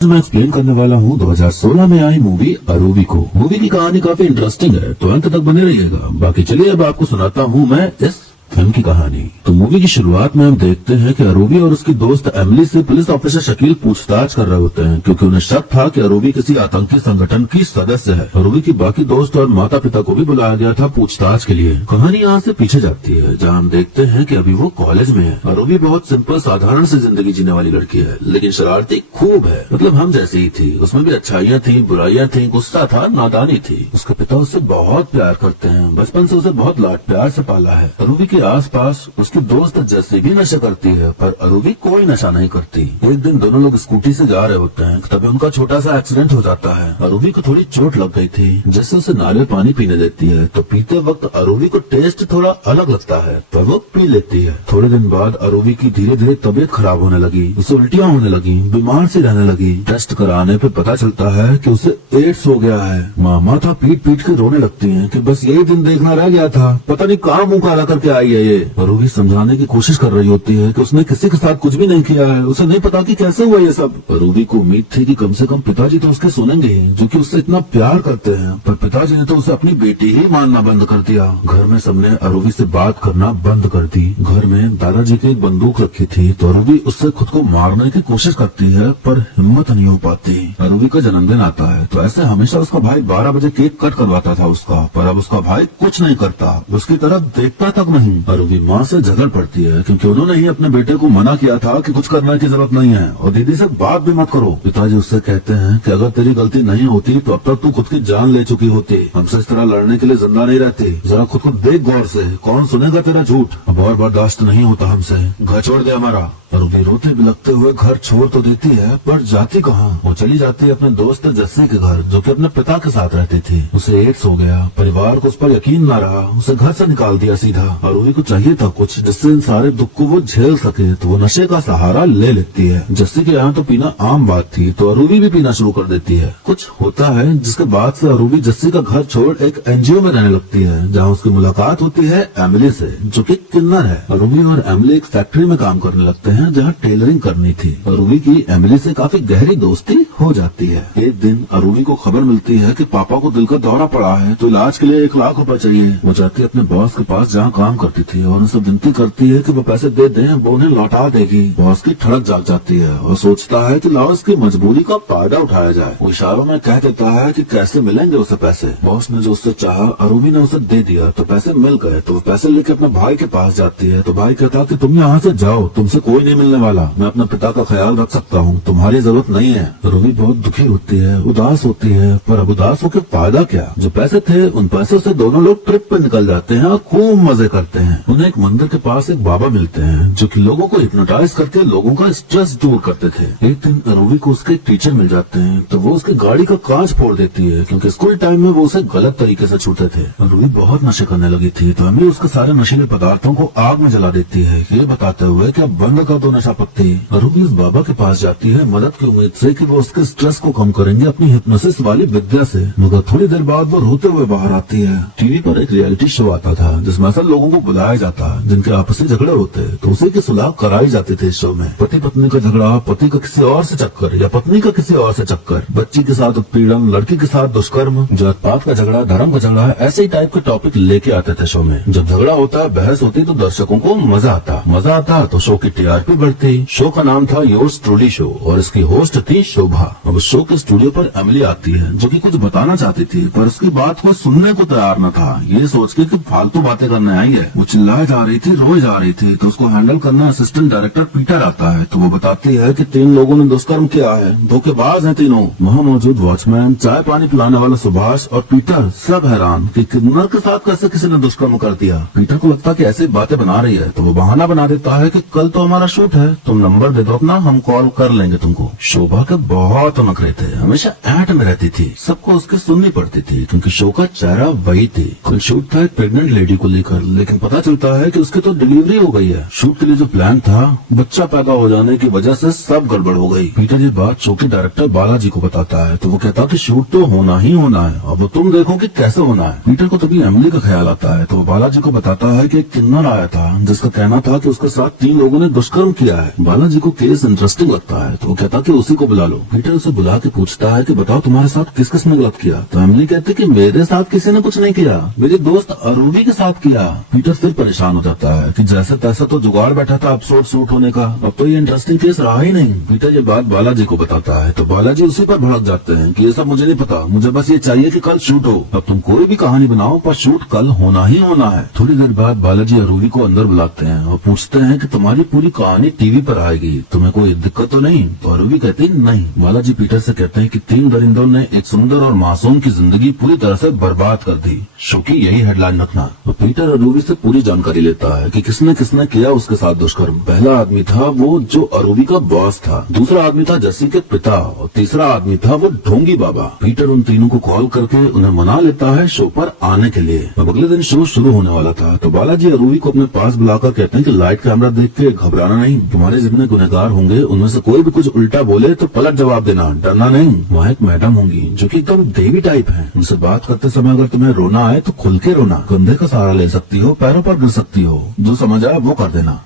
मैं एक्सप्लेन करने वाला हूँ 2016 में आई मूवी अरूबी को। मूवी की कहानी काफी इंटरेस्टिंग है, तो अंत तक बने रहिएगा। बाकी चलिए अब आपको सुनाता हूँ मैं इस फिल्म की कहानी। तो मूवी की शुरुआत में हम देखते हैं कि अरूबी और उसकी दोस्त एमिली से पुलिस ऑफिसर शकील पूछताछ कर रहे होते हैं, क्योंकि उन्हें शक था कि अरूबी किसी आतंकी संगठन की सदस्य है। अरूबी की बाकी दोस्त और माता पिता को भी बुलाया गया था पूछताछ के लिए। कहानी यहाँ से पीछे जाती है, जहाँ हम देखते हैं कि अभी वो कॉलेज में है। अरूबी बहुत सिंपल साधारण सी जिंदगी जीने वाली लड़की है, लेकिन शरारती खूब है। मतलब हम जैसी ही थी, उसमें भी अच्छाइयाँ थी, बुराइयाँ थी, गुस्सा था, नादानी थी। उसके पिता उससे बहुत प्यार करते हैं, बचपन से उसे बहुत लाड प्यार से पाला है। अरूबी के आसपास उसकी दोस्त जैसे भी नशा करती है, पर अरूबी कोई नशा नहीं करती। एक दिन दोनों लोग स्कूटी से जा रहे होते हैं, तभी उनका छोटा सा एक्सीडेंट हो जाता है। अरूबी को थोड़ी चोट लग गई थी, जिससे उसे नारियल पानी पीने देती है। तो पीते वक्त अरूबी को टेस्ट थोड़ा अलग लगता है, पर वो पी लेती है। थोड़े दिन बाद अरूबी की धीरे धीरे तबीयत खराब होने लगी, उसे उल्टियाँ होने लगी, बीमार सी रहने लगी। टेस्ट कराने पे पता चलता है कि उसे एड्स हो गया है। माँ माथा पीट पीट के रोने लगती है कि बस यही दिन देखना रह गया था, पता नहीं कहाँ मुँह काला करके आई है ये। अरूबी समझाने की कोशिश कर रही होती है कि उसने किसी के साथ कुछ भी नहीं किया है, उसे नहीं पता कि कैसे हुआ ये सब। अरूबी को उम्मीद थी कि कम से कम पिताजी तो उसके सुनेंगे ही, जो कि उससे इतना प्यार करते हैं, पर पिताजी ने तो उसे अपनी बेटी ही मानना बंद कर दिया। घर में सबने अरूबी से बात करना बंद कर दी। घर में दादाजी की एक बंदूक रखी थी, तो अरूबी उससे खुद को मारने की कोशिश करती है, पर हिम्मत नहीं हो पाती। अरूबी का जन्मदिन आता है, तो ऐसे हमेशा उसका भाई 12 बजे केक कट करवाता था उसका, पर अब उसका भाई कुछ नहीं करता, उसकी तरफ देखता तक नहीं। अरूबी माँ से झगड़ पड़ती है, क्योंकि उन्होंने ही अपने बेटे को मना किया था कि कुछ करने की जरूरत नहीं है, और दीदी से बात भी मत करो। पिताजी उससे कहते हैं कि अगर तेरी गलती नहीं होती तो अब तक तू खुद की जान ले चुकी होती, हमसे इस तरह लड़ने के लिए जिंदा नहीं रहती। जरा खुद को देख गौर से, कौन सुनेगा तेरा झूठ। अब और बर्दाश्त नहीं होता हमसे, घर छोड़ दे हमारा। अरूबी रोते बिलखते हुए घर छोड़ तो देती है, पर जाती कहाँ। वो चली जाती है अपने दोस्त जस्सी के घर, जो कि अपने पिता के साथ रहती थी। उसे एड्स हो गया, परिवार को उस पर यकीन न रहा, उसे घर से निकाल दिया सीधा। अरूबी को चाहिए था कुछ जिससे इन सारे दुख को वो झेल सके, तो वो नशे का सहारा ले लेती है। जस्सी के यहाँ तो पीना आम बात थी, तो अरूबी भी पीना शुरू कर देती है। कुछ होता है जिसके बाद से अरूबी जस्सी का घर छोड़ एक एनजीओ में रहने लगती है, जहाँ उसकी मुलाकात होती है एमिली से, जो कि किन्नर है। अरूबी और एमिली एक फैक्ट्री में काम करने लगते हैं, जहाँ टेलरिंग करनी थी। अरूबी की एमिली से काफी गहरी दोस्ती हो जाती है। एक दिन अरूबी को खबर मिलती है कि पापा को दिल का दौरा पड़ा है, तो इलाज के लिए 1 लाख रुपए चाहिए। वो जाती है अपने बॉस के पास जहाँ काम करती थी, और उनसे विनती करती है कि वो पैसे दे दें, वो उन्हें लौटा देगी। बॉस की ठड़क जाग जाती है और सोचता है कि लाओ इसकी मजबूरी का फायदा उठाया जाए। वो इशारों में कह देता है कि कैसे मिलेंगे उसे पैसे। बॉस ने जो उससे चाहा अरूबी ने उसे दे दिया, तो पैसे मिल गए। तो वो पैसे लेके अपने भाई के पास जाती है, तो भाई कहता कि तुम यहाँ से जाओ, तुमसे कोई नहीं मिलने वाला, मैं अपने पिता का ख्याल रख सकता हूँ, तुम्हारी जरूरत नहीं है। अरूबी बहुत दुखी होती है, उदास होती है, पर अब उदास होकर फायदा क्या। जो पैसे थे उन पैसों से दोनों लोग ट्रिप पे निकल जाते हैं और खूब मजे करते हैं। उन्हें एक मंदिर के पास एक बाबा मिलते हैं, जो कि लोगों को हिप्नोटाइज करके लोगों का स्ट्रेस दूर करते थे। एक दिन अरूबी को उसके एक टीचर मिल जाते हैं, तो वो उसकी गाड़ी का कांच फोड़ देती है, क्योंकि स्कूल टाइम में वो उसे गलत तरीके से छूते थे। अरूबी बहुत नशे करने लगी थी, तो एमिली उसके सारे नशीले पदार्थों को आग में जला देती है, ये बताते हुए कि अब बंद कर दो नशा पत्ती। अरूबी उस बाबा के पास जाती है मदद की उम्मीद से कि वो उसके स्ट्रेस को कम करेंगे अपनी हिप्नोसिस वाली विद्या से, मगर थोड़ी देर बाद वो रोते हुए बाहर आती है। टीवी पर एक रियलिटी शो आता था, जिसमें ऐसा लोगों को बुलाया जाता जिनके आपसी झगड़े होते, तो उसी की सुलह कराई जाती थी। इस शो में पति पत्नी का झगड़ा, पति का किसी और से चक्कर या पत्नी का किसी और से चक्कर, बच्ची के साथ उत्पीड़न, लड़की के साथ दुष्कर्म, जात पात का झगड़ा, धर्म का झगड़ा, ऐसे ही टाइप के टॉपिक लेके आते थे शो में। जब झगड़ा होता, बहस होती, तो दर्शकों को मजा आता तो शो की टीआरपी बढ़ती। शो का नाम था योर्स ट्रूली शो, और इसकी होस्ट थी शोभा। अब शो के स्टूडियो पर एमिली आती है, जो कि कुछ बताना चाहती थी, पर उसकी बात को सुनने को तैयार न था। ये सोच के कि फालतू बातें करने आई है। वो चिल्लाए जा रही थी, रोए जा रही थी, तो उसको हैंडल करना असिस्टेंट डायरेक्टर पीटर आता है। तो वो बताती है कि 3 लोगों ने दुष्कर्म किया है, धोखेबाज हैं तीनों। वहाँ मौजूद वॉचमैन, चाय पानी पिलाने वाला सुभाष और पीटर सब हैरान कि किन्नर के साथ कैसे किसी ने दुष्कर्म कर दिया। पीटर को लगता कि ऐसी बातें बना रही है, तो वो बहाना बना देता है कि कल तो हमारा शूट है, तुम नंबर दे दो अपना, हम कॉल कर लेंगे तुमको। शोभा के बहुत नखरे थे, हमेशा ऐट में रहती थी, सबको उसकी सुननी पड़ती थी, क्योंकि शो का चेहरा वही थी। कल शूट था एक प्रेग्नेंट लेडी को लेकर, लेकिन पता चलता है कि उसकी तो डिलीवरी हो गई है। शूट के लिए जो प्लान था, बच्चा पैदा हो जाने की वजह से सब गड़बड़ हो गई। पीटर ये बात शो के डायरेक्टर बालाजी को बताता है, तो वो कहता कि शूट तो होना ही होना है, अब तुम देखो कि कैसे होना है। पीटर को तभी एमिली का ख्याल आता है, तो वो बालाजी को बताता है कि एक किन्नर आया था, जिसका कहना था कि उसके साथ 3 लोगों ने दुष्कर्म क्यों किया है? बालाजी को केस इंटरेस्टिंग लगता है तो वो कहता कि उसी को बुला लो। पीटर उसे बुला के पूछता है कि बताओ तुम्हारे साथ किस किसने गलत किया? तो एमिली कहती कि मेरे साथ किसी ने कुछ नहीं किया, मेरे दोस्त अरूवी के साथ किया। पीटर फिर परेशान हो जाता है कि जैसे तैसा तो जुगाड़ बैठा था एपिसोड शूट होने का, अब तो ये इंटरेस्टिंग केस रहा ही नहीं। पीटर ये बात बालाजी को बताता है तो बालाजी उसी पर भड़क जाते हैं कि ये सब मुझे नहीं पता, मुझे बस ये चाहिए कि कल शूट हो। अब तुम कोई भी कहानी बनाओ पर शूट कल होना ही होना है। थोड़ी देर बाद बालाजी अरूवी को अंदर बुलाते हैं और पूछते हैं कि तुम्हारी पूरी कहानी टीवी पर आएगी, तुम्हें कोई दिक्कत तो नहीं? तो अरूवी कहती नहीं। बालाजी पीटर से कहते हैं कि 3 दरिंदों ने एक सुंदर और मासूम की जिंदगी पूरी तरह से बर्बाद कर दी, शो की यही हेडलाइन रखना। तो पीटर अरूवी से पूरी जानकारी लेता है कि किसने किसने किया उसके साथ दुष्कर्म। पहला आदमी था वो जो अरूवी का बॉस था, दूसरा आदमी था जस्सी के पिता और तीसरा आदमी था वो ढोंगी बाबा। पीटर उन तीनों को कॉल करके उन्हें मना लेता है शो पर आने के लिए। अब अगले दिन शो शुरू होने वाला था तो बालाजी अरूवी को अपने पास बुलाकर कहते हैं कि लाइट कैमरा देख के घबराना नहीं, तुम्हारे जितने गुनहगार होंगे उनमें से कोई भी कुछ उल्टा बोले तो पलट जवाब देना, डरना नहीं। वहाँ एक मैडम होंगी जो कि एकदम देवी टाइप है, उनसे बात करते समय अगर तुम्हें रोना आए तो खुल के रोना, कंधे का सहारा ले सकती हो, पैरों पर गिर सकती हो, जो समझ आए वो कर देना।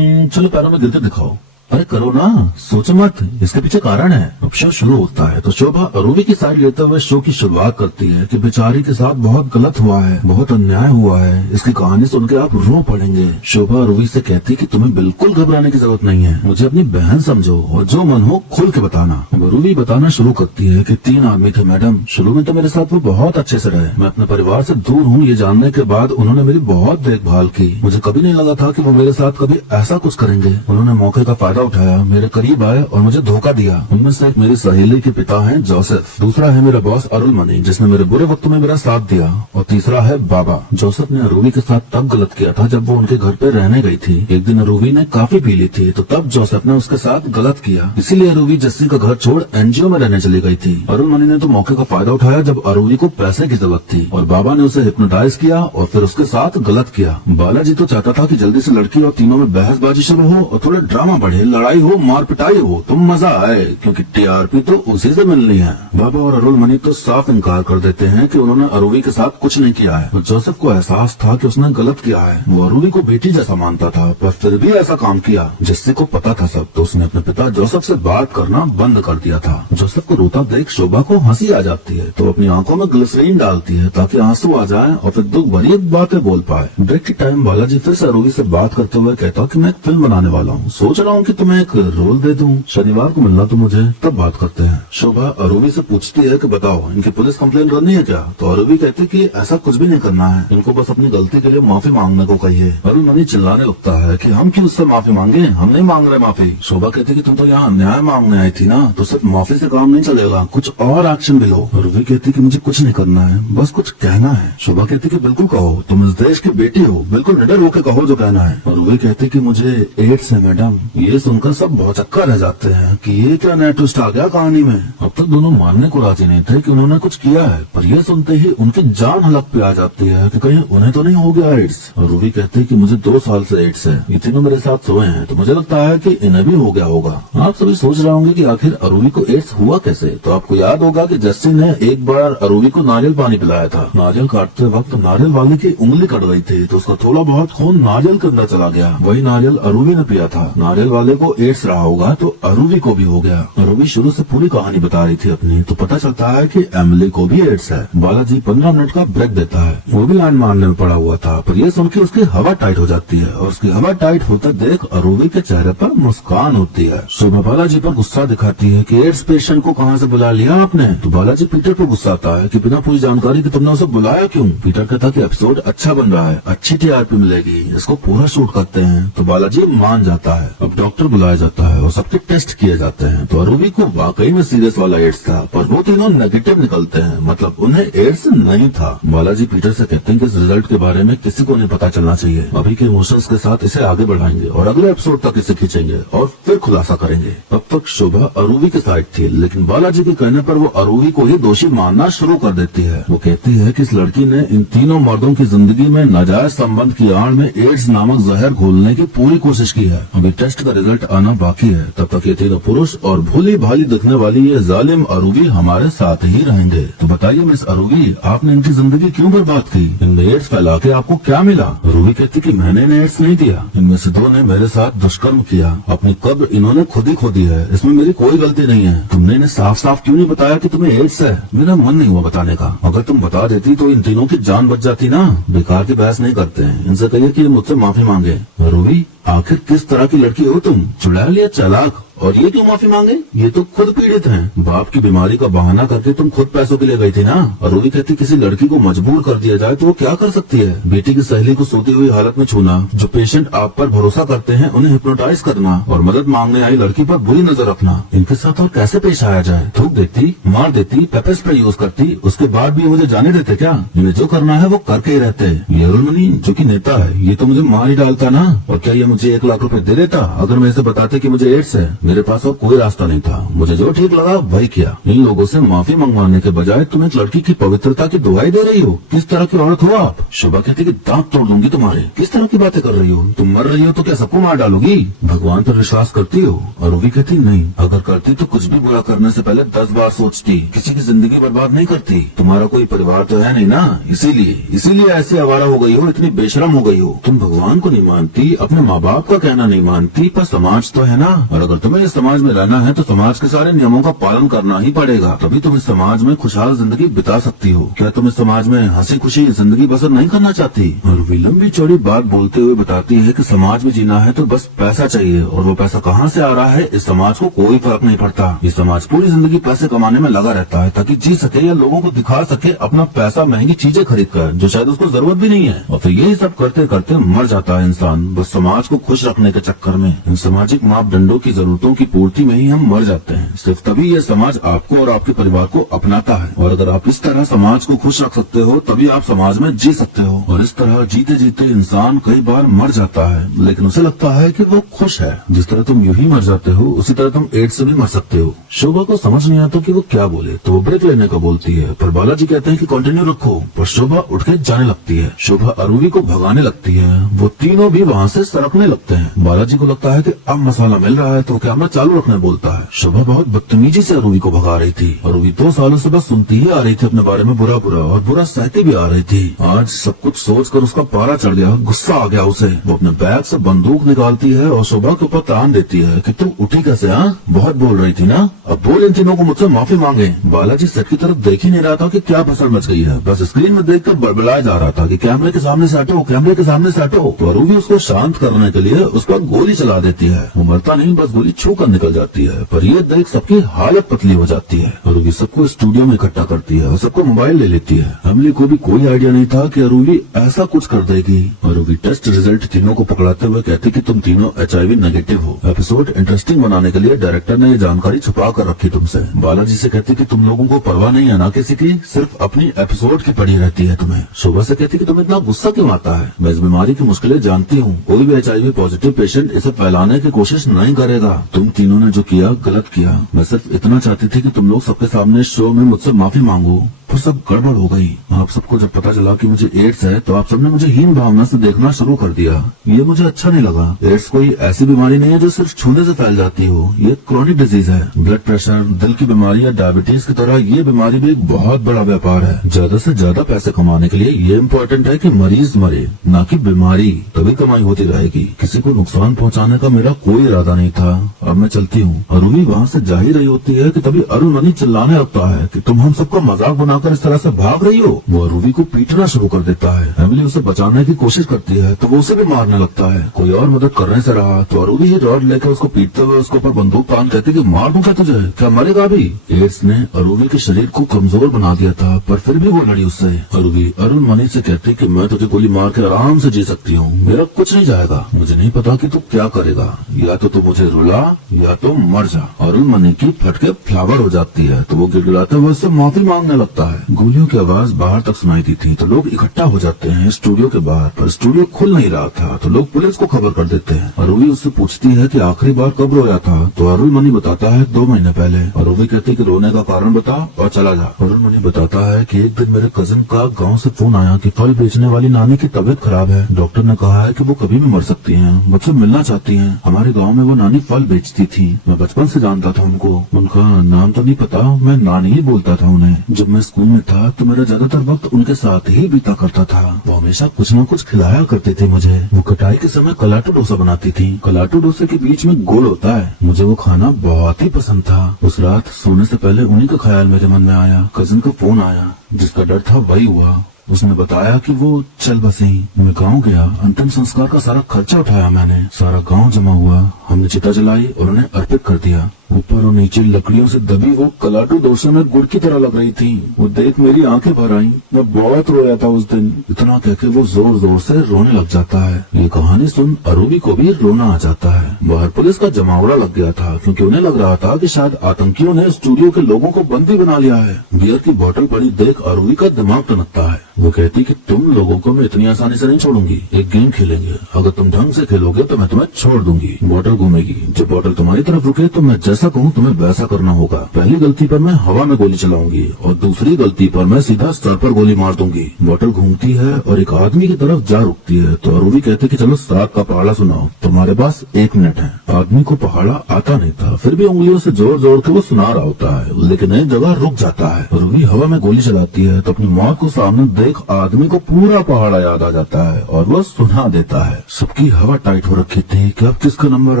चलो पैरों में गिरते दिखाओ। अरे करो ना, सोचो मत, इसके पीछे कारण है। अब शो शुरू होता है तो शोभा अरूवी की साइड लेते हुए शो की शुरुआत करती है कि बेचारी के साथ बहुत गलत हुआ है, बहुत अन्याय हुआ है, इसकी कहानी सुन के आप रो पड़ेंगे। शोभा अरूवी से कहती कि तुम्हें बिल्कुल घबराने की जरूरत नहीं है, मुझे अपनी बहन समझो और जो मन हो खुल के बताना। अब अरूवी बताना शुरू करती है कि 3 आदमी थे मैडम, शुरू में तो मेरे साथ वो बहुत अच्छे से रहे, मैं अपने परिवार से दूर हूँ ये जानने के बाद उन्होंने मेरी बहुत देखभाल की, मुझे कभी नहीं लगा था कि वो मेरे साथ कभी ऐसा कुछ करेंगे। उन्होंने मौके का फायदा उठाया, मेरे करीब आए और मुझे धोखा दिया। उनमें से एक मेरी सहेली के पिता हैं जोसेफ, दूसरा है मेरा बॉस अरुलमणि जिसने मेरे बुरे वक्त में मेरा साथ दिया, और तीसरा है बाबा। जोसेफ ने अरूवी के साथ तब गलत किया था जब वो उनके घर पे रहने गई थी। एक दिन अरूवी ने काफी पी ली थी तो तब जोसेफ ने उसके साथ गलत किया, इसीलिए अरूवी जस्सी का घर छोड़ एनजीओ में रहने चली गई थी। अरुलमणि ने तो मौके का फायदा उठाया जब अरूवी को पैसे की जरूरत थी, और बाबा ने उसे हिप्नोटाइज किया और फिर उसके साथ गलत किया। बालाजी तो चाहता था कि जल्दी से लड़की और तीनों में बहसबाजी शुरू हो और थोड़ा ड्रामा बढ़े, लड़ाई हो, मार पिटाई हो तो मजा आए, क्योंकि टीआरपी तो उसी से मिलनी है। बाबा और अरुलमणि तो साफ इनकार कर देते हैं कि उन्होंने अरूवी के साथ कुछ नहीं किया है। जोसेफ को एहसास था कि उसने गलत किया है, वो अरूवी को बेटी जैसा मानता था पर फिर भी ऐसा काम किया जिससे को पता था सब, तो उसने अपने पिता जोसेफ से बात करना बंद कर दिया था। जोसेफ को रोता देख शोभा को हंसी आ जाती है तो अपनी आंखों में ग्लिसरीन डालती है ताकि आंसू आ जाए और फिर दुख भरी बातें बोल पाए। ब्रेक के टाइम बालाजी फिर से अरूवी से बात करते हुए कहता कि मैं एक फिल्म बनाने वाला हूँ, सोच रहा हूँ कि तुम्हें एक रोल दे दूं, शनिवार को मिलना तो मुझे, तब बात करते हैं। शोभा अरूवी से पूछती है कि बताओ इनकी पुलिस कंप्लेन करनी है क्या? तो अरूवी कहती कि ऐसा कुछ भी नहीं करना है, इनको बस अपनी गलती के लिए माफी मांगने को कहिए। अरुलमणि चिल्लाने लगता है कि हम क्यों उससे माफी मांगे, हम नहीं मांग रहे माफी। शोभा कहती कि तुम तो यहाँ न्याय मांगने आई थी ना, तो सिर्फ माफी से काम नहीं चलेगा, कुछ और एक्शन भी लो। अरूवी कहती कि मुझे कुछ नहीं करना है, बस कुछ कहना है। शोभा कहती कि बिल्कुल कहो, तुम इस देश की बेटी हो, बिल्कुल निडर होकर कहो जो कहना है। अरूवी कहती कि मुझे एड्स है मैडम। ये सुनकर सब बहुत चक्कर रह जाते हैं कि ये क्या नया ट्विस्ट आ गया कहानी में। अब तक दोनों मानने को राजी नहीं थे कि उन्होंने कुछ किया है, पर यह सुनते ही उनकी जान हलक पे आ जाती है कि कहीं उन्हें तो नहीं हो गया एड्स। और रूबी कहती है कि मुझे 2 साल से एड्स है, ये तीनों मेरे साथ सोए हैं तो मुझे लगता है कि इन्हें भी हो गया होगा। आप सभी सोच रहे होंगे कि आखिर अरूवी को एड्स हुआ कैसे, तो आपको याद होगा कि जस्सी ने एक बार अरूवी को नारियल पानी पिलाया था। नारियल काटते वक्त नारियल वाले की उंगली कट गई थी तो उसका थोड़ा बहुत खून नारियल के अंदर चला गया, वही नारियल अरूवी ने पिया था। नारियल वाले को एड्स रहा होगा तो अरूवी को भी हो गया। अरूवी शुरू से पूरी कहानी बता रही थी अपनी, तो पता चलता है कि एमिली को भी एड्स है। बालाजी 15 मिनट का ब्रेक देता है, वो भी लाइन मारने में पड़ा हुआ था, पर यह सुन के उसकी हवा टाइट हो जाती है और उसकी हवा टाइट होते देख अरूवी के चेहरे पर मुस्कान होती है। शोभा बालाजी पर गुस्सा दिखाती है कि एड्स पेशेंट को कहाँ से बुला लिया आपने। तो बालाजी पीटर पर गुस्सा आता है कि बिना पूरी जानकारी के तुमने उसे बुलाया क्यों। पीटर कहता कि एपिसोड अच्छा बन रहा है, अच्छी टीआरपी मिलेगी, इसको पूरा शूट करते हैं। तो बालाजी मान जाता है। अब डॉक्टर बुलाया जाता है और सबके टेस्ट किए जाते हैं, तो अरूवी को वाकई में सीरियस वाला एड्स था, पर वो तीनों नेगेटिव निकलते हैं, मतलब उन्हें एड्स नहीं था। बालाजी पीटर से कहते हैं कि इस रिजल्ट के बारे में किसी को नहीं पता चलना चाहिए, अभी के इमोशंस के साथ इसे आगे बढ़ाएंगे और अगले एपिसोड तक इसे खींचेंगे और फिर खुलासा करेंगे। अब तक शोभा अरूवी के साइड थी, लेकिन बालाजी के कहने पर वो अरूवी को ही दोषी मानना शुरू कर देती है। वो कहती है कि इस लड़की ने इन तीनों मर्दों की जिंदगी में नाजायज संबंध की आड़ में एड्स नामक जहर घोलने की पूरी कोशिश की है। अभी टेस्ट का रिजल्ट रिजल्ट आना बाकी है, तब तक ये तीनों पुरुष और भोली भाली दिखने वाली ये जालिम अरूबी हमारे साथ ही रहेंगे। तो बताइए मिस अरूबी, आपने इनकी जिंदगी क्यों बर्बाद की? इनमें एड्स फैला के आपको क्या मिला? अरूबी कहती कि मैंने इन्हें एड्स नहीं दिया, इनमें से दो ने मेरे साथ दुष्कर्म किया, अपनी कब्र इन्होंने खुद ही खोदी है, इसमें मेरी कोई गलती नहीं है। तुमने इन्हें साफ साफ क्यों नहीं बताया कि तुम्हें एड्स है? मेरा मन नहीं हुआ बताने का। अगर तुम बता देती तो इन तीनों की जान बच जाती ना। बेकार की बहस नहीं करते हैं, इनसे कहिए कि मुझसे माफी मांगे। अरूबी, आखिर किस तरह की लड़की हो तुम? चुड़ैल या चालाक? और ये क्यों माफी मांगे? ये तो खुद पीड़ित हैं। बाप की बीमारी का बहाना करके तुम खुद पैसों के लिए गई थी ना। अरूबी कहती किसी लड़की को मजबूर कर दिया जाए तो वो क्या कर सकती है? बेटी की सहेली को सोती हुई हालत में छूना, जो पेशेंट आप पर भरोसा करते हैं उन्हें हिप्नोटाइज करना और मदद मांगने आई लड़की पर बुरी नजर रखना, इनके साथ और कैसे पेश आया जाए? थूक देती, मार देती, पेपर स्प्रे यूज करती, उसके बाद भी मुझे जाने देते क्या? इन्हें जो करना है वो करके ही रहते। ये अरुणमणि जो की नेता है, ये तो मुझे मार ही डालता ना। और क्या ये मुझे 1 लाख रुपए दे देता अगर मैं इसे बताते कि मुझे एड्स है? मेरे पास और कोई रास्ता नहीं था, मुझे जो ठीक लगा वही किया। इन लोगों से माफी मंगवाने के बजाय तुम एक लड़की की पवित्रता की दुहाई दे रही हो। किस तरह की औरत हो आप? शोभा कहती कि दांत तोड़ दूंगी तुम्हारे। किस तरह की बातें कर रही हो? तुम मर रही हो तो क्या सबको मार डालोगी? भगवान पर विश्वास करती हो? अरूबी कहती नहीं, अगर करती तो कुछ भी बुरा करने से पहले 10 बार सोचती, किसी की जिंदगी बर्बाद नहीं करती। तुम्हारा कोई परिवार तो है नहीं ना, इसीलिए ऐसी आवारा हो गई हो, इतनी बेशरम हो गई हो। तुम भगवान को नहीं मानती, अपने माँ बाप का कहना नहीं मानती, पर समाज तो है ना। और अगर तुम्हें इस समाज में रहना है तो समाज के सारे नियमों का पालन करना ही पड़ेगा, तभी तुम इस समाज में खुशहाल जिंदगी बिता सकती हो। क्या तुम इस समाज में हंसी खुशी जिंदगी बसर नहीं करना चाहती? अरूबी लंबी चौड़ी बात बोलते हुए बताती है कि समाज में जीना है तो बस पैसा चाहिए, और वो पैसा कहाँ से आ रहा है इस समाज को कोई फर्क नहीं पड़ता। ये समाज पूरी जिंदगी पैसे कमाने में लगा रहता है ताकि जी सके या लोगों को दिखा सके अपना पैसा महंगी चीजें खरीद कर, जो शायद उसको जरूरत भी नहीं है। और फिर यही सब करते करते मर जाता है इंसान, बस समाज को खुश रखने के चक्कर में। इन सामाजिक मापदंडों की जरूरतों की पूर्ति में ही हम मर जाते हैं। सिर्फ तभी यह समाज आपको और आपके परिवार को अपनाता है, और अगर आप इस तरह समाज को खुश रख सकते हो तभी आप समाज में जी सकते हो। और इस तरह जीते जीते इंसान कई बार मर जाता है, लेकिन उसे लगता है कि वो खुश है। जिस तरह तुम यूं ही मर जाते हो उसी तरह तुम एड्स से भी मर सकते हो। शोभा को समझ नहीं आता कि वो क्या बोले, तो वो ब्रेक लेने को बोलती है, पर बालाजी कहते हैं कि कंटिन्यू रखो। पर शोभा उठ के जाने लगती है। शोभा अरूबी को भगाने लगती है, वो तीनों भी वहाँ से सरकने लगते हैं। बालाजी को लगता है कि अब मसाला मिल रहा है तो कैमरा चालू रखने बोलता है। शोभा बहुत बदतमीजी से अरूबी को भगा रही थी। अरूबी 2 सालों से बस सुनती ही आ रही थी अपने बारे में बुरा और बुरा सहती भी आ रही थी। आज सब कुछ सोचकर उसका पारा चढ़ गया, गुस्सा आ गया उसे। वो अपने बैग से बंदूक निकालती है और शोभा के ऊपर तान देती है कि तुम उठी कैसे? हाँ, बहुत बोल रही थी ना, अब बोल इन तीनों को मुझसे माफी मांगे। बालाजी सेट की तरफ देख ही नहीं रहा था कि क्या फसल मच गई है, बस स्क्रीन में देखकर बड़बड़ाया जा रहा था कि कैमरे के सामने से हटो, कैमरे के सामने से हटो। तो अरूबी उसको शांत करने के लिए उस पर गोली चला देती है। वो मरता नहीं, बस गोली छू कर निकल जाती है। पर ये देख सबकी हालत पतली हो जाती है। अरूबी सबको स्टूडियो में इकट्ठा करती है और सबको मोबाइल ले लेती है। अमली को भी कोई आइडिया नहीं था कि अरूबी ऐसा कुछ कर देगी। अरूबी टेस्ट रिजल्ट तीनों को पकड़ाते हुए कहती कि तुम तीनों HIV नेगेटिव हो। एपिसोड इंटरेस्टिंग बनाने के लिए डायरेक्टर ने ये जानकारी छुपा कर रखी तुमसे। बालाजी से कहती कि तुम लोगों को परवाह नहीं है ना किसी की, सिर्फ अपनी एपिसोड की पड़ी रहती है तुम्हें। शोभा से कहती कि तुम्हें इतना गुस्सा क्यों आता है? मैं इस बीमारी की मुश्किलें जानती हूँ, कोई भी HIV पॉजिटिव पेशेंट इसे फैलाने की कोशिश नहीं करेगा। तुम तीनों ने जो किया गलत किया। मैं सिर्फ इतना चाहती थी कि तुम लोग सबके सामने शो में मुझसे माफी मांगो, पर सब गड़बड़ हो गई। आप सबको जब पता चला कि मुझे एड्स है तो आप सबने मुझे हीन भावना से देखना शुरू कर दिया। ये मुझे अच्छा नहीं लगा। एड्स कोई ऐसी बीमारी नहीं है जो सिर्फ छूने से फैल जाती हो, ये क्रोनिक डिजीज है। ब्लड प्रेशर, दिल की बीमारी या डायबिटीज की तरह ये बीमारी भी एक बहुत बड़ा व्यापार है। ज्यादा से ज्यादा पैसे कमाने के लिए ये इम्पोर्टेंट है कि मरीज मरे, ना कि बीमारी, तभी कमाई होती रहेगी। किसी को नुकसान पहुँचाने का मेरा कोई इरादा नहीं था। अब मैं चलती हूँ। अरूबी वहाँ से जा ही रही होती है कि तभी अरुणमणि चिल्लाने लगता है कि तुम हम सबका मजाक बनाकर इस तरह से भाग रही हो। वो अरूबी को पीटना शुरू कर देता है। एमिली उसे बचाने की कोशिश करती है तो वो उसे भी मारने लगता है। कोई और मदद करने से रहा तो अरूबी ही रॉड लेकर उसको पीटते हुए उसके ऊपर बंदूक तान कहती कि मार दूं क्या तुझे, क्या मरेगा भी? एड्स ने अरूबी के शरीर को कमजोर बना दिया था, पर फिर भी वो लड़ी उससे। अरूबी अरुणमणि से कहती कि मैं तुझे गोली मार के आराम से जी सकती हूँ, मेरा कुछ नहीं जाएगा। मुझे नहीं पता कि तू क्या करेगा, या तो तू मुझे रुला या तो मर जा। अरुणमणि की फटके फ्लावर हो जाती है तो वो गिड़गिड़ाते हुए उससे माफी मांगने लगता है। गोलियों की आवाज बाहर तक सुनाई दी थी तो लोग इकट्ठा हो जाते हैं स्टूडियो के बाहर, पर स्टूडियो खुल नहीं रहा था तो लोग पुलिस को खबर कर देते हैं। अरुवी उससे पूछती है कि आखिरी बार कब रोया था, तो अरुणमणि बताता है 2 महीने पहले। अरुवी कहती कि रोने का कारण बता और चला जा। अरुणमणि बताता है कि एक दिन मेरे कजिन का गाँव से फोन आया कि फल बेचने वाली नानी की तबीयत खराब है, डॉक्टर ने कहा है कि वो कभी भी मर सकती हैं, मुझसे मिलना चाहती हैं। हमारे गांव में वो नानी फल बेचती थी, मैं बचपन से जानता था उनको, उनका नाम तो नहीं पता, मैं नानी ही बोलता था उन्हें। जब मैं स्कूल में था तो मेरा ज्यादातर वक्त उनके साथ ही बीता करता था। वो हमेशा कुछ न कुछ खिलाया करते थे मुझे। वो कटाई के समय कलाटू डोसा बनाती थी। कलाटू डोसे के बीच में गोल होता है, मुझे वो खाना बहुत ही पसंद था। उस रात सोने से पहले उन्हीं का ख्याल मेरे मन में आया। कजिन का फोन आया, जिसका डर था वही हुआ। उसने बताया कि वो चल बसी। मैं गांव गया, अंतिम संस्कार का सारा खर्चा उठाया मैंने। सारा गांव जमा हुआ, हमने चिता जलाई और उन्हें अर्पित कर दिया। ऊपर और नीचे लकड़ियों से दबी वो कलाटू डोसे में गुड़ की तरह लग रही थी। वो देख मेरी आंखें भर आईं। मैं बहुत रोया था उस दिन। इतना कहकर वो जोर जोर से रोने लग जाता है। ये कहानी सुन अरुवी को भी रोना आ जाता है। बाहर पुलिस का जमावड़ा लग गया था क्योंकि उन्हें लग रहा था कि शायद आतंकियों ने स्टूडियो के लोगों को बंदी बना लिया है। बियर की बोतल पड़ी देख अरुवी का दिमाग टनकता है। वो कहती कि तुम लोगों को मैं इतनी आसानी से नहीं छोड़ूंगी, एक गेम खेलेंगे, अगर तुम ढंग से खेलोगे तो मैं तुम्हें छोड़ दूंगी। बोतल घूमेगी, जब बोतल तुम्हारी तरफ रुके तो मैं जैसा कहूँ तुम्हें वैसा करना होगा। पहली गलती पर मैं हवा में गोली चलाऊंगी और दूसरी गलती पर मैं सीधा सर पर गोली मार दूंगी। बोतल घूमती है और एक आदमी की तरफ जा रुकती है तो अरुवी कहते कि चलो 7 का पहाड़ा सुनाओ, तुम्हारे पास 1 मिनट है। आदमी को पहाड़ा आता नहीं था, फिर भी उंगलियों से जोर जोर के वो सुना रहा होता है, लेकिन एक जगह रुक जाता है। अरुवी हवा में गोली चलाती है तो अपनी मौत को सामने देख आदमी को पूरा पहाड़ा याद आ जाता है और वो सुना देता है। सबकी हवा टाइट हो रखी थी कि अब किसका नंबर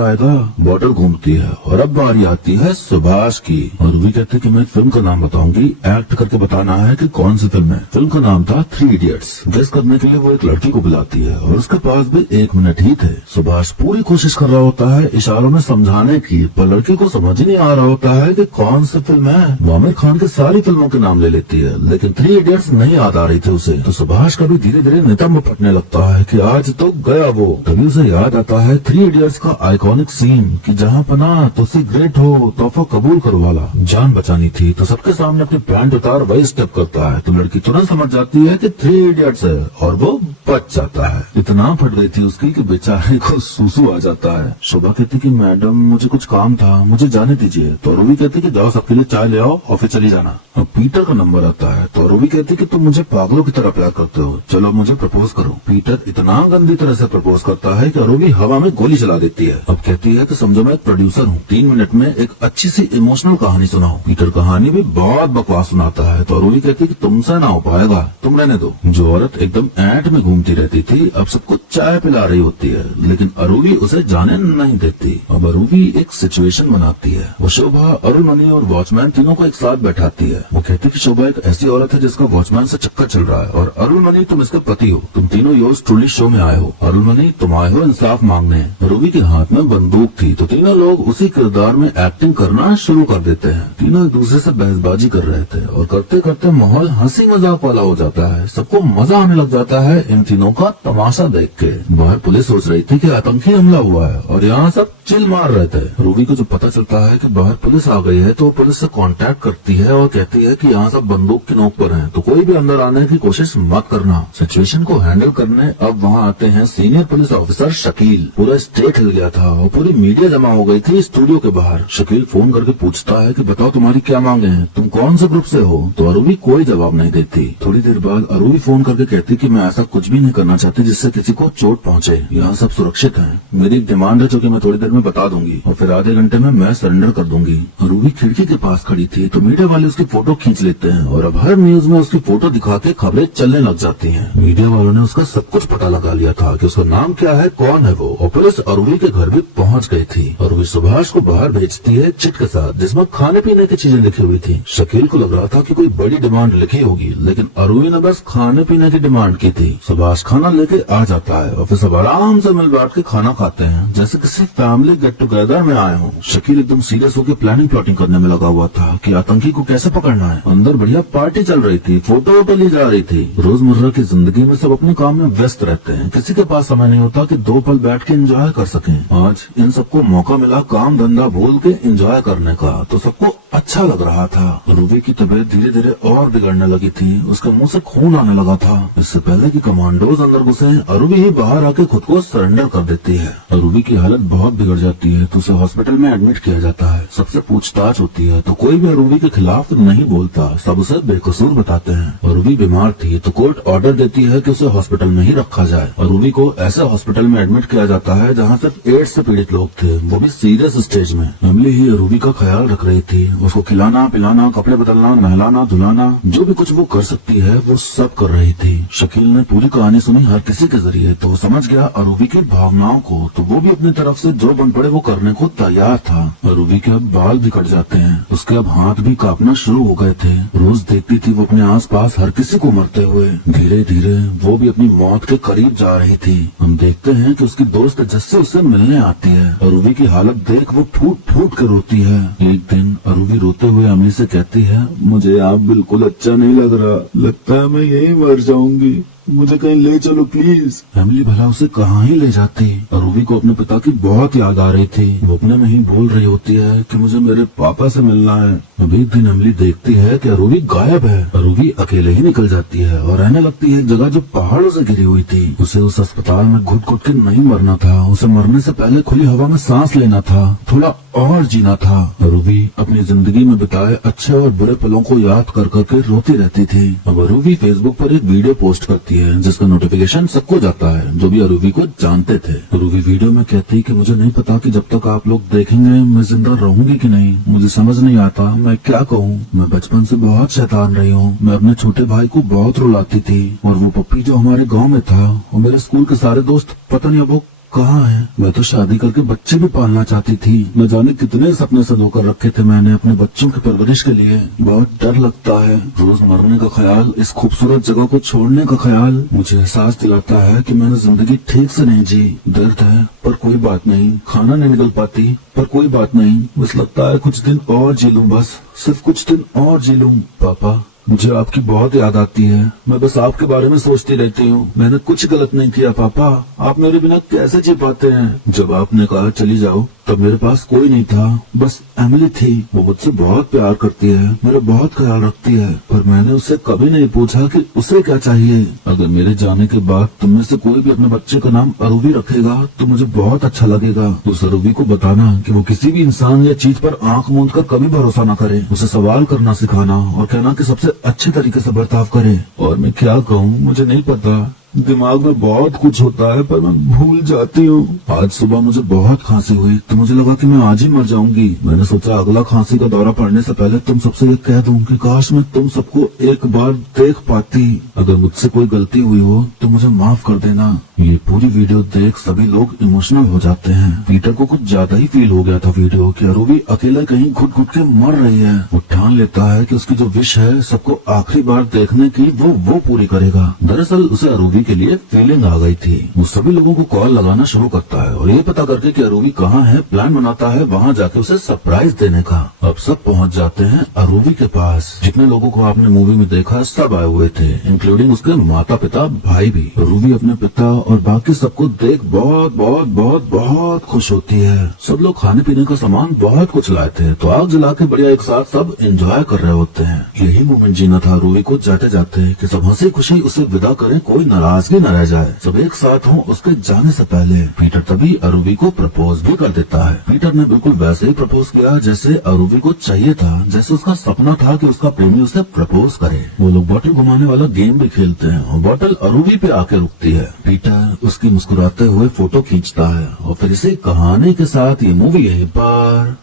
आएगा। बोतल घूमती है और अब बारी आती है सुभाष की। अरुवी कहते कि मैं फिल्म का नाम बताऊंगी, एक्ट करके बताना है कि कौन सी फिल्म है। फिल्म का नाम था 3 इडियट्स। गेस करने के लिए वो एक लड़की को बुलाती है और उसके पास भी 1 मिनट ही थे। सुभाष पूरी कोशिश कर रहा होता है इशारों में समझाने की, पर लड़की को समझ ही नहीं आ रहा होता है कि कौन सी फिल्म है। वो आमिर खान की सारी फिल्मों के नाम ले लेती है लेकिन 3 इडियट्स नहीं याद आ रही थी उसे। तो सुभाष का भी धीरे धीरे नितंब फटने लगता है कि आज तो गया वो। तभी उसे याद आता है 3 इडियट्स का आइकॉनिक सीन कि जहाँ पना तो सिगरेट हो तोहफा कबूल करो वाला। जान बचानी थी तो सबके सामने अपनी पैंट उतार वही स्टेप करता है तो लड़की तुरंत समझ जाती है कि 3 इडियट्स है और वो बच जाता है। इतना फट गई थी उसकी कि बेचारे को सूसू आ जाता है। शोभा कहती कि मैडम मुझे कुछ काम था, मुझे जाने दीजिए। तो अरुवी कहती कि जाओ सबके लिए चाय ले आओ और फिर चली जाना। अब पीटर का नंबर आता है तो अरुवी कहती कि तुम मुझे पागलों की तरह प्यार करते हो, चलो मुझे प्रपोज करो। पीटर इतना गंदी तरह से प्रपोज करता है कि अरुवी हवा में गोली चला देती है। अब कहती है कि समझो मैं एक प्रोड्यूसर हूँ, 3 मिनट में एक अच्छी सी इमोशनल कहानी सुनाओ। पीटर कहानी भी बहुत बकवास सुनाता है तो अरुवी कहती कि तुमसे ना हो पाएगा, तुम रहने दो। जो औरत एकदम ऐंठ में घूमती रहती थी अब सबको चाय पिला रही होती है लेकिन अरुवी उसे जाने नहीं देती। अब अरुवी एक सिचुएशन बनाती है। वो शोभा, अरुणमणि और वॉचमैन तीनों को एक साथ बैठाती है। वो कहती कि शोभा एक ऐसी औरत है जिसका वॉचमैन से चक्कर चल रहा है और अरुणमणि तुम इसके पति हो, तुम तीनों योर्स ट्रूली शो में आए हो। अरुणमणि तुम आए हो इंसाफ मांगने। अरुवी के हाथ में बंदूक थी तो तीनों लोग उसी किरदार में एक्टिंग करना शुरू कर देते हैं। तीनों एक दूसरे से बहसबाजी कर रहे थे और करते करते माहौल हंसी मजाक वाला हो जाता है। सबको मजा आने लग जाता है इन तीनों का तमाशा देख के। बाहर पुलिस सोच रही थी कि आतंकी हमला हुआ है और यहाँ सब चिल मार रहे थे। रूबी को जब पता चलता है कि बाहर पुलिस आ गई है तो वो पुलिस से कांटेक्ट करती है और कहती है कि यहाँ सब बंदूक की नोक पर हैं, तो कोई भी अंदर आने की कोशिश मत करना। सिचुएशन को हैंडल करने अब वहाँ आते हैं सीनियर पुलिस ऑफिसर शकील। पूरा स्टेट हिल गया था और पूरी मीडिया जमा हो गई थी स्टूडियो के बाहर। शकील फोन करके पूछता है कि बताओ तुम्हारी क्या मांगे हैं, तुम कौन से ग्रुप से हो। तो अरुवी कोई जवाब नहीं देती। थोड़ी देर बाद अरुवी फोन करके कहती कि मैं ऐसा कुछ भी नहीं करना चाहती जिससे किसी को चोट पहुंचे। यहाँ सब सुरक्षित है। मेरी एक डिमांड है जो कि मैं थोड़ी देर में बता दूंगी और फिर आधे घंटे में मैं सरेंडर कर दूंगी। अरुवी खिड़की के पास खड़ी थी तो मीडिया वाले उसकी फोटो खींच लेते हैं और अब हर न्यूज में उसकी फोटो दिखा के खबरें चलने लग जाती हैं। मीडिया वालों ने उसका सब कुछ पता लगा लिया था कि उसका नाम क्या है, कौन है वो, और पुलिस अरुवी के घर भी पहुंच गई थी। अरुवी सुभाष को बाहर भेजती है चिट के साथ जिसमें खाने पीने की चीजें लिखी हुई थी। शकील को लग रहा था कि कोई बड़ी डिमांड लिखी होगी, लेकिन अरूवी ने बस खाने पीने की डिमांड की थी। सुभाष खाना लेके आ जाता है और फिर सब आराम से मिल बैठ के खाना खाते हैं जैसे किसी फैमिली गेट टुगेदर में आए हों। शकील एकदम सीरियस होकर प्लानिंग प्लॉटिंग करने में लगा हुआ था कि आतंकी को कैसे पकड़ना है। अंदर बढ़िया पार्टी चल रही थी, फोटो वोटो ली जा रही थी। रोजमर्रा की जिंदगी में सब अपने काम में व्यस्त रहते हैं, किसी के पास समय नहीं होता कि 2 पल बैठ के एंजॉय कर सकें। आज इन सबको मौका मिला काम धंधा भूल के एंजॉय करने का, तो सबको अच्छा लग रहा था। अरूवी की तबीयत धीरे धीरे और बिगड़ने लगी थी, उसके मुंह से खून आने लगा था। इससे पहले कि कमांडोज अंदर घुसे, अरूवी ही बाहर आके खुद को सरेंडर कर देती है। अरूवी की हालत बहुत बिगड़ जाती है तो उसे हॉस्पिटल में एडमिट किया जाता है। सबसे पूछताछ होती है तो कोई भी अरूवी के खिलाफ नहीं बोलता, सब उसे बेकसूर बताते हैं। अरूवी बीमार थी तो कोर्ट ऑर्डर देती है कि उसे हॉस्पिटल में ही रखा जाए। अरूवी को ऐसे हॉस्पिटल में एडमिट किया जाता है जहाँ सिर्फ एड्स से पीड़ित लोग थे, वो भी सीरियस स्टेज में। एमिली ही अरूवी का ख्याल रख रही थी, उसको खिलाना पिलाना, कपड़े बदलना, नहलाना धुलाना, जो भी कुछ वो कर सकती है वो सब कर रही थी। शकील ने पूरी कहानी सुनी हर किसी के जरिए तो समझ गया अरूवी की भावनाओं को, तो वो भी अपनी तरफ से जो बन पड़े वो करने को तैयार था। अरूवी के अब बाल भी कट जाते हैं, उसके अब हाथ भी कांपना शुरू हो गए थे। रोज देखती थी वो अपने आसपास हर किसी को मरते हुए। धीरे धीरे वो भी अपनी मौत के करीब जा रही थी। हम देखते हैं कि उसकी दोस्त जस्से उससे मिलने आती है। अरूवी की हालत देख वो फूट फूट कर रोती है। एक दिन अरूवी रोते हुए अम्मी से कहती है, मुझे आप बिल्कुल अच्छा नहीं लग रहा, लगता है मैं यहीं मर जाऊंगी, मुझे कहीं ले चलो प्लीज। एमिली भला उसे कहाँ ही ले जाती। अरूवी को अपने पिता की बहुत याद आ रही थी। वो अपने में ही बोल रही होती है कि मुझे मेरे पापा से मिलना है। अब एक दिन एमिली देखती है कि अरूवी गायब है। अरूवी अकेले ही निकल जाती है और रहने लगती है एक जगह जो पहाड़ों से घिरी हुई थी। उसे उस अस्पताल में घुट घुट के नहीं मरना था, उसे मरने से पहले खुली हवा में सांस लेना था, थोड़ा और जीना था। अरूवी अपनी जिंदगी में बिताए अच्छे और बुरे पलों को याद कर करके रोती रहती थी। अब अरूवी फेसबुक पर एक वीडियो पोस्ट करती है जिसका नोटिफिकेशन सबको जाता है जो भी अरूवी को जानते थे। अरूवी वीडियो में कहती कि मुझे नहीं पता कि जब तक आप लोग देखेंगे मैं जिंदा रहूंगी कि नहीं, मुझे समझ नहीं आता मैं क्या कहूँ। मैं बचपन से बहुत शैतान रही हूँ, मैं अपने छोटे भाई को बहुत रुलाती थी और वो पप्पी जो हमारे गाँव में था और मेरे स्कूल के सारे दोस्त पता नहीं अब वो कहाँ है। मैं तो शादी करके बच्चे भी पालना चाहती थी, न जाने कितने सपने संजोकर रखे थे मैंने अपने बच्चों की परवरिश के लिए। बहुत डर लगता है, रोज मरने का ख्याल, इस खूबसूरत जगह को छोड़ने का ख्याल मुझे एहसास दिलाता है कि मैंने जिंदगी ठीक से नहीं जी। दर्द है पर कोई बात नहीं, खाना नहीं निकल पाती पर कोई बात नहीं, बस लगता है कुछ दिन और जी लूं, बस सिर्फ कुछ दिन और जी लूं। पापा मुझे आपकी बहुत याद आती है, मैं बस आपके बारे में सोचती रहती हूँ। मैंने कुछ गलत नहीं किया पापा, आप मेरे बिना कैसे जी पाते हैं। जब आपने कहा चली जाओ तब मेरे पास कोई नहीं था, बस एमिली थी। वो मुझसे बहुत प्यार करती है, मेरा बहुत ख्याल रखती है, पर मैंने उससे कभी नहीं पूछा कि उसे क्या चाहिए। अगर मेरे जाने के बाद तुम में से कोई भी अपने बच्चे का नाम अरूवी रखेगा तो मुझे बहुत अच्छा लगेगा। उस अरूवी को बताना कि वो किसी भी इंसान या चीज पर आंख मूंद कर कभी भरोसा न करे। उसे सवाल करना सिखाना और कहना कि सबसे अच्छे तरीके से बर्ताव करे। और मैं क्या कहूँ मुझे नहीं पता, दिमाग में बहुत कुछ होता है पर मैं भूल जाती हूँ। आज सुबह मुझे बहुत खांसी हुई तो मुझे लगा कि मैं आज ही मर जाऊंगी। मैंने सोचा अगला खांसी का दौरा पड़ने से पहले तुम सबसे ये कह दूं कि काश मैं तुम सबको एक बार देख पाती। अगर मुझसे कोई गलती हुई हो तो मुझे माफ कर देना। ये पूरी वीडियो देख सभी लोग इमोशनल हो जाते हैं। पीटर को कुछ ज्यादा ही फील हो गया था वीडियो कि अरूवी अकेला कहीं घुट घुट के मर रही है। वो ठान लेता है कि उसकी जो विश है सबको आखिरी बार देखने की वो पूरी करेगा। दरअसल उसे अरूवी के लिए फीलिंग आ गई थी। वो सभी लोगों को कॉल लगाना शुरू करता है और ये पता करके कि अरूवी कहाँ है प्लान बनाता है वहाँ जाके उसे सरप्राइज देने का। अब सब पहुँच जाते हैं अरूवी के पास। जितने लोगों को आपने मूवी में देखा सब आए हुए थे, इंक्लूडिंग उसके माता पिता भाई भी। अरूवी अपने पिता और बाकी सबको देख बहुत बहुत बहुत बहुत खुश होती है। सब लोग खाने पीने का सामान बहुत कुछ लाए थे तो आग जला के बढ़िया एक साथ सब एंजॉय कर रहे होते हैं। यही मोमेंट जीना था अरूवी को जाते जाते कि सब हंसी खुशी उसे विदा करें, कोई नाराजगी न रह जाए, सब एक साथ हों उसके जाने से पहले। पीटर तभी अरूवी को प्रपोज भी कर देता है। पीटर ने बिल्कुल वैसे ही प्रपोज किया जैसे अरूवी को चाहिए था, जैसे उसका सपना था कि उसका प्रेमी उसे प्रपोज करे। वो लोग बॉटल घुमाने वाला गेम भी खेलते हैं और बॉटल अरूवी पे आके रुकती है। पीटर उसकी मुस्कुराते हुए फोटो खींचता है और फिर इसी कहानी के साथ ये मूवी यहीं पर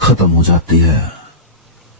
खत्म हो जाती है।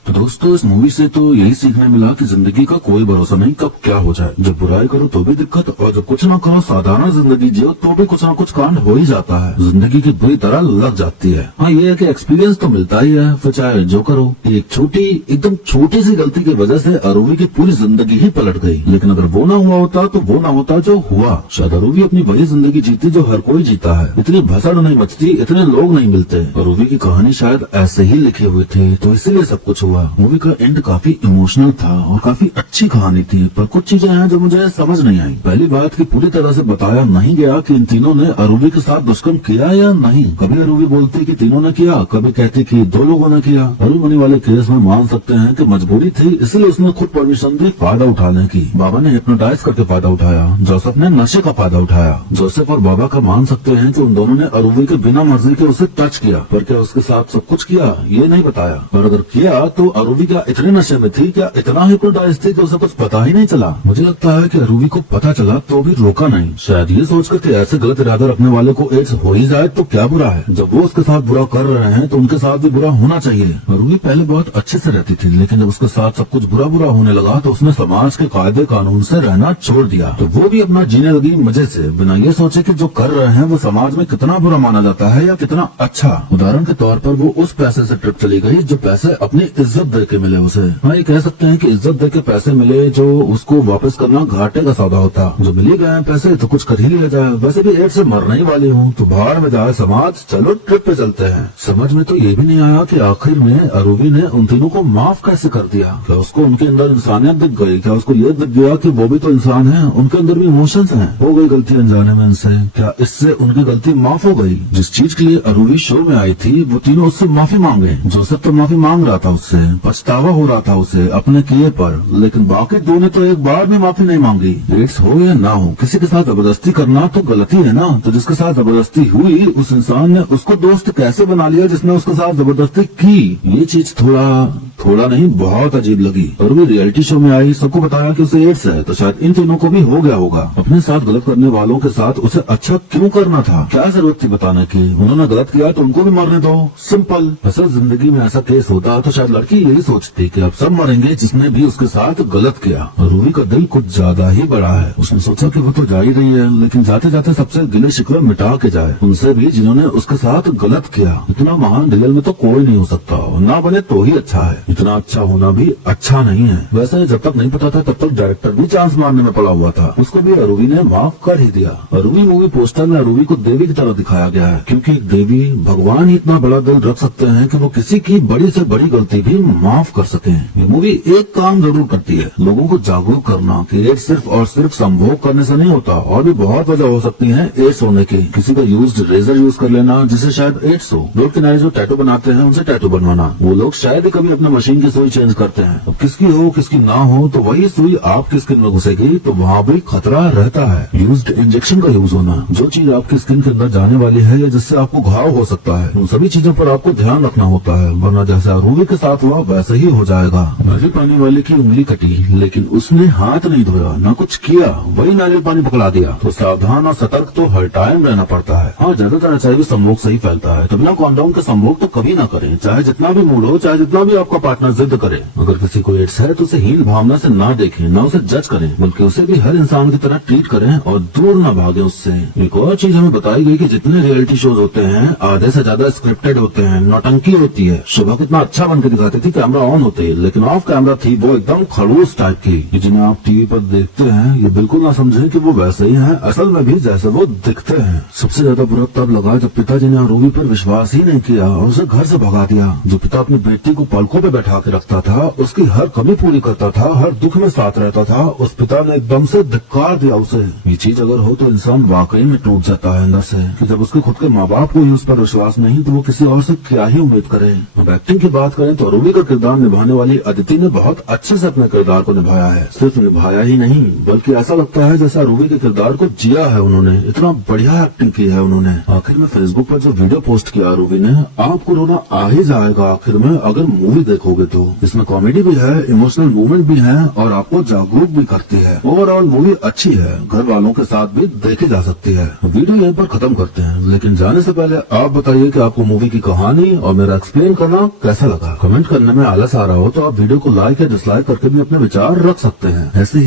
तो दोस्तों इस मूवी से तो यही सीखने मिला कि जिंदगी का कोई भरोसा नहीं कब क्या हो जाए। जब बुराई करो तो भी दिक्कत, और जब कुछ ना करो साधारण जिंदगी जियो तो भी कुछ ना कुछ कांड हो ही जाता है। जिंदगी की बुरी तरह लग जाती है। हाँ ये है कि एक्सपीरियंस तो मिलता ही है, फिर चाहे जो करो। एक छोटी एकदम छोटी सी गलती की वजह से अरूवी की पूरी जिंदगी ही पलट गई। लेकिन अगर वो ना हुआ होता तो वो ना होता जो हुआ। शायद अरूवी अपनी वही जिंदगी जीती जो हर कोई जीता है। इतनी भसड़ नहीं मचती, इतने लोग नहीं मिलते। अरूवी की कहानी शायद ऐसे ही लिखी हुई थी, तो इसीलिए सब कुछ हुआ। मूवी का एंड काफी इमोशनल था और काफी अच्छी कहानी थी, पर कुछ चीजें हैं जो मुझे समझ नहीं आई। पहली बात कि पूरी तरह से बताया नहीं गया कि इन तीनों ने अरूवी के साथ दुष्कर्म किया या नहीं। कभी अरूवी बोलती कि तीनों ने किया, कभी कहती कि 2 लोगों ने किया। अरूमनी वाले केस में मान सकते हैं कि मजबूरी थी, इसलिए उसने खुद परमिशन दी फायदा उठाने की। बाबा ने हिप्नोटाइज करके फायदा उठाया, जोसेफ ने नशे का फायदा उठाया। जोसेफ और बाबा का मान सकते हैं कि उन दोनों ने अरूवी के बिना मर्जी के उसे टच किया, पर क्या उसके साथ सब कुछ किया ये नहीं बताया। और अगर किया तो अरूवी क्या इतने नशे में थी, क्या इतना हिप्नोटाइज थी कि उसे कुछ पता ही नहीं चला। मुझे लगता है कि अरूवी को पता चला तो भी रोका नहीं, शायद ये सोचकर कि ऐसे गलत इरादा रखने वाले को एड्स हो ही जाए तो क्या बुरा है। जब वो उसके साथ बुरा कर रहे हैं तो उनके साथ भी बुरा होना चाहिए। अरूवी पहले बहुत अच्छे से रहती थी, लेकिन जब उसके साथ सब कुछ बुरा बुरा होने लगा तो उसने समाज के कायदे कानून से रहना छोड़ दिया। तो वो भी अपना जीने लगी मजे से, बिना ये सोचे कि जो कर रहे हैं वो समाज में कितना बुरा माना जाता है या कितना अच्छा। उदाहरण के तौर पर वो उस पैसे से ट्रिप चली गई जो पैसे अपनी इज्जत दे के मिले उसे। हाँ ये कह सकते हैं कि इज्जत दे के पैसे मिले जो उसको वापस करना घाटे का सौदा होता। जो मिल ही गए पैसे तो कुछ कर ही लिया जाए। वैसे भी एड्स से मरना ही वाली हूँ, तो भाड़ में जाए समाज, चलो ट्रिप पे चलते हैं। समझ में तो ये भी नहीं आया कि आखिर में अरूवी ने उन तीनों को माफ कैसे कर दिया। क्या उसको उनके अंदर इंसानियत दिख गई? क्या उसको ये दिख गया कि वो भी तो इंसान है, उनके अंदर भी इमोशंस हैं। हो गई गलती अनजाने में इनसे, क्या इससे उनकी गलती माफ हो गई? जिस चीज के लिए अरूवी शो में आई थी वो तीनों उससे माफी मांगे। जोसेफ तो माफी मांग रहा था उससे, पछतावा हो रहा था उसे अपने किए पर, लेकिन बाकी दो ने तो एक बार भी माफी नहीं मांगी। एड्स हो या ना हो, किसी के साथ जबरदस्ती करना तो गलती है ना। तो जिसके साथ जबरदस्ती हुई उस इंसान ने उसको दोस्त कैसे बना लिया जिसने उसके साथ जबरदस्ती की? ये चीज थोड़ा नहीं बहुत अजीब लगी। और वो रियलिटी शो में आई, सबको बताया कि उसे एड्स है, तो शायद इन तीनों को भी हो गया होगा। अपने साथ गलत करने वालों के साथ उसे अच्छा क्यों करना था? क्या जरूरत थी बताने की? उन्होंने गलत किया तो उनको भी मरने दो, सिंपल। असल जिंदगी में ऐसा केस होता तो शायद लड़की यही सोचती कि अब सब मरेंगे जिसने भी उसके साथ गलत किया। रूही का दिल कुछ ज्यादा ही बड़ा है। उसने सोचा कि वो तो जा ही रही है, लेकिन जाते जाते सबसे गिले शिकवे मिटा के जाए, उनसे भी जिन्होंने उसके साथ गलत किया। इतना महान रियल में तो कोई नहीं हो सकता, ना बने तो ही अच्छा है। इतना अच्छा होना भी अच्छा नहीं है। वैसे जब तक नहीं पता था तब तक डायरेक्टर भी चांस मारने में पड़ा हुआ था, उसको भी अरूवी ने माफ कर ही दिया। अरूवी मूवी पोस्टर में अरूवी को देवी की तरह दिखाया गया है, क्योंकि एक देवी भगवान ही इतना बड़ा दिल रख सकते हैं कि वो किसी की बड़ी से बड़ी गलती भी माफ कर सके। ये मूवी एक काम जरूर करती है, लोगों को जागरूक करना कि एड्स सिर्फ और सिर्फ संभोग करने से नहीं होता, और भी बहुत वजह हो सकती है एड्स होने की। किसी का यूज्ड रेजर यूज कर लेना जिससे शायद एड्स हो। रोड किनारे जो टैटू बनाते हैं उनसे टैटू बनवाना, वो लोग शायद ही कभी अपने मशीन की सुई चेंज करते हैं। अब किसकी हो किसकी ना हो, तो वही सुई आपकी स्किन में घुसेगी तो वहाँ भी खतरा रहता है। यूज्ड इंजेक्शन का यूज होना, जो चीज आपकी स्किन के अंदर जाने वाली है या जिससे आपको घाव हो सकता है, उन सभी चीजों पर आपको ध्यान रखना होता है, वरना जैसा अरूवी के साथ हुआ वैसे ही हो जाएगा। नारियल पानी वाले की उंगली कटी, लेकिन उसने हाथ नहीं धोया, ना कुछ किया, वही नारियल पानी पकड़ा दिया। तो सावधान और सतर्क तो हर टाइम रहना पड़ता है। हाँ ज्यादातर चाहिए संभोग सही फैलता है, तो बिना कॉन्डोम के संभोग तो कभी ना करें, चाहे जितना भी मूड हो, चाहे जितना भी आपका पार्टनर जिद करे। अगर किसी को एड्स है तो उसे हीन भावना से ना देखें, ना उसे जज करें, बल्कि उसे भी हर इंसान की तरह ट्रीट करें और दूर ना भागे उससे। एक और चीज हमें बताई गई कि जितने रियलिटी शोज होते हैं आधे से ज्यादा स्क्रिप्टेड होते हैं, नौटंकी होती है। शुभा कितना अच्छा बन के दिखाती थी कैमरा ऑन होते, लेकिन ऑफ कैमरा थी वो एकदम खड़ूस टाइप की। जिन्हें आप टीवी पर देखते हैं ये बिल्कुल ना समझे कि वो वैसे ही हैं, असल में भी जैसे वो दिखते हैं। सबसे ज्यादा बुरा तब लगा जब पिताजी ने अरूवी पर विश्वास ही नहीं किया और उसे घर से भगा दिया। जो पिता अपनी बेटी को पलकों पे बैठा के रखता था, उसकी हर कमी पूरी करता था, हर दुख में साथ रहता था, उस पिता ने एकदम से धिक्कार दिया उसे। ये चीज अगर हो तो इंसान वाकई में टूट जाता है अंदर से, कि जब उसके खुद के माँ बाप को ही उस पर विश्वास नहीं तो वो किसी और से क्या ही उम्मीद करे। अब एक्टिंग की बात करें तो अरूवी का किरदार निभाने वाली अदिति ने बहुत अच्छे से अपने किरदार को निभाया है। सिर्फ निभाया ही नहीं बल्कि ऐसा लगता है जैसा अरूवी के किरदार को जिया है उन्होंने। इतना बढ़िया एक्टिंग की है उन्होंने। आखिर में फेसबुक पर जो वीडियो पोस्ट किया अरूवी ने, आपको रोना आ ही जाएगा आखिर में अगर मूवी देखोगे तो। इसमें कॉमेडी भी है, इमोशनल मूवमेंट भी है और आपको जागरूक भी करती है। ओवरऑल मूवी अच्छी है, घर वालों के साथ भी देखी जा सकती है। वीडियो यहीं पर खत्म करते हैं, लेकिन जाने से पहले आप बताइए कि आपको मूवी की कहानी और मेरा एक्सप्लेन करना कैसा लगा, कमेंट कर करने में आलस आ रहा हो तो आप वीडियो को लाइक या डिसलाइक करके भी अपने विचार रख सकते हैं। ऐसे ही